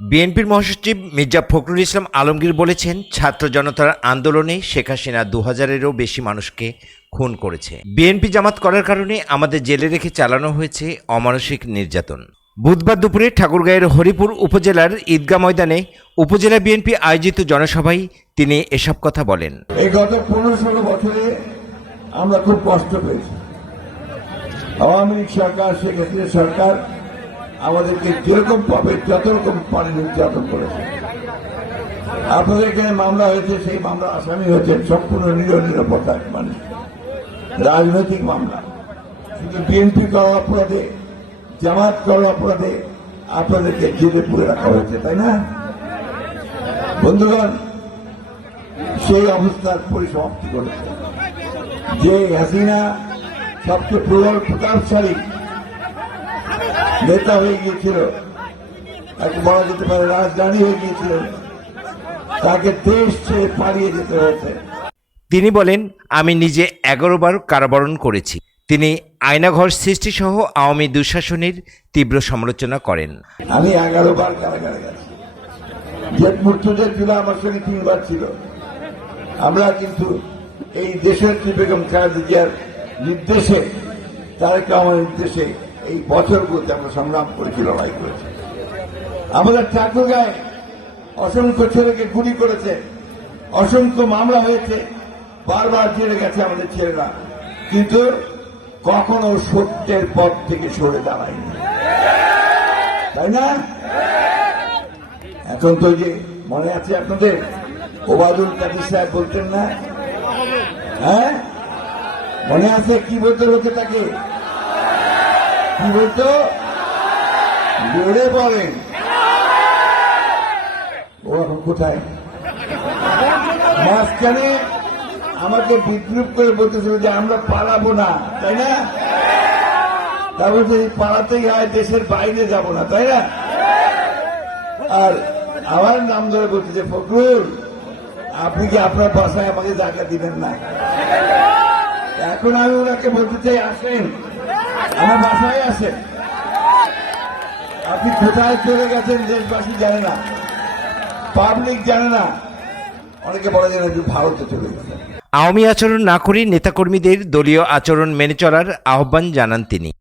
বিএনপির মহাসচিব মির্জা ফখরুল ইসলাম আলমগীর বলেছেন, ছাত্র জনতার আন্দোলনে শেখ হাসিনা দু হাজারেরও বেশি মানুষকে খুন করেছে। বিএনপি জামাত করার কারণে আমাদের জেলে রেখে চালানো হয়েছে অমানসিক নির্যাতন। বুধবার দুপুরে ঠাকুরগাঁয়ের হরিপুর উপজেলার ঈদগা ময়দানে উপজেলা বিএনপি আয়োজিত জনসভায় তিনি এসব কথা বলেন। এই গত পনেরো ষোলো বছরে আমরা খুব কষ্ট পেয়েছি। আওয়ামী লীগ সরকার হাসিনা সরকার আমাদেরকে যেরকম পাবে, যত রকম পানি নির্যাতন করেছে। আপনাদের এখানে মামলা হয়েছে, সেই মামলা আসামি হয়েছে সম্পূর্ণ নিরহ নিরাপত্তার মানুষ। রাজনৈতিক মামলা। কিন্তু বিএনপি করা অপরাধে, জামাত করা অপরাধে আপনাদেরকে জেলে পুরে রাখা হয়েছে, তাই না? বন্ধুগণ, সেই অবস্থার পরিসমাপ্তি করেছে যে হাসিনা সবচেয়ে প্রবল প্রতাপশালী নেতা হয়ে গিয়েছিল। তাকে বলা যেতে পারে রাজধানী হয়ে গিয়েছিল। তাকে দেশ ছেড়ে পালিয়ে যেতে হয়েছে। তিনি বলেন আমি নিজে এগারো বার কারাবরণ করেছি। তিনি আয়নাঘর সৃষ্টিসহ আওয়ামী দুঃশাসনের তীব্র সমালোচনা করেন। আমি এগারো বার কারাগারে গেছি। যে মুর্তদের ছিল আমার সঙ্গে তিনবার ছিল। আমরা কিন্তু এই দেশের বেগম খালেদা জিয়ার নির্দেশে তারেক আমার নির্দেশে এই বছরগুলোতে আমরা সংগ্রাম করেছি লড়াই করেছি। আমাদের ঠাকুর গায়ে অসংখ্য ছেলেকে গুলি করেছে, অসংখ্য মামলা হয়েছে, বারবার জেলে গেছে আমাদের ছেলেরা। কিন্তু কখনো সত্যের পথ থেকে সরে দাঁড়ায়নি। তাই না? এখন তো যে মনে আছে আপনাদের, ওবায়দুল কাদির সাহেব বলতেন না? হ্যাঁ? মনে আছে কি বলতে লোকে তাকে কি বলতো? জোরে বলেন ও, এখন কোথায়? মাঝখানে আমাকে বিদ্রুপ করে বলতেছিল যে আমরা পালাবো না, তাই না? তারপর যদি পালাতেই হয়, দেশের বাইরে যাব না, তাই না? আর আমার নাম ধরে বলছে যে ফখরুল, আপনি কি আপনার বাসায় আমাকে জায়গা দিবেন না? এখন আমি ওনাকে বলতে চাই, আসেন। আমার বাসায় আছে। আপনি কোথায় চলে গেছেন দেশবাসী জানে না। পাবলিক জানে না। অনেকে বলে যে ভারতে চলে গেছে। আওয়ামী আচরণ না করে নেতাকর্মীদের দলীয় আচরণ মেনে চলার আহ্বান জানান তিনি।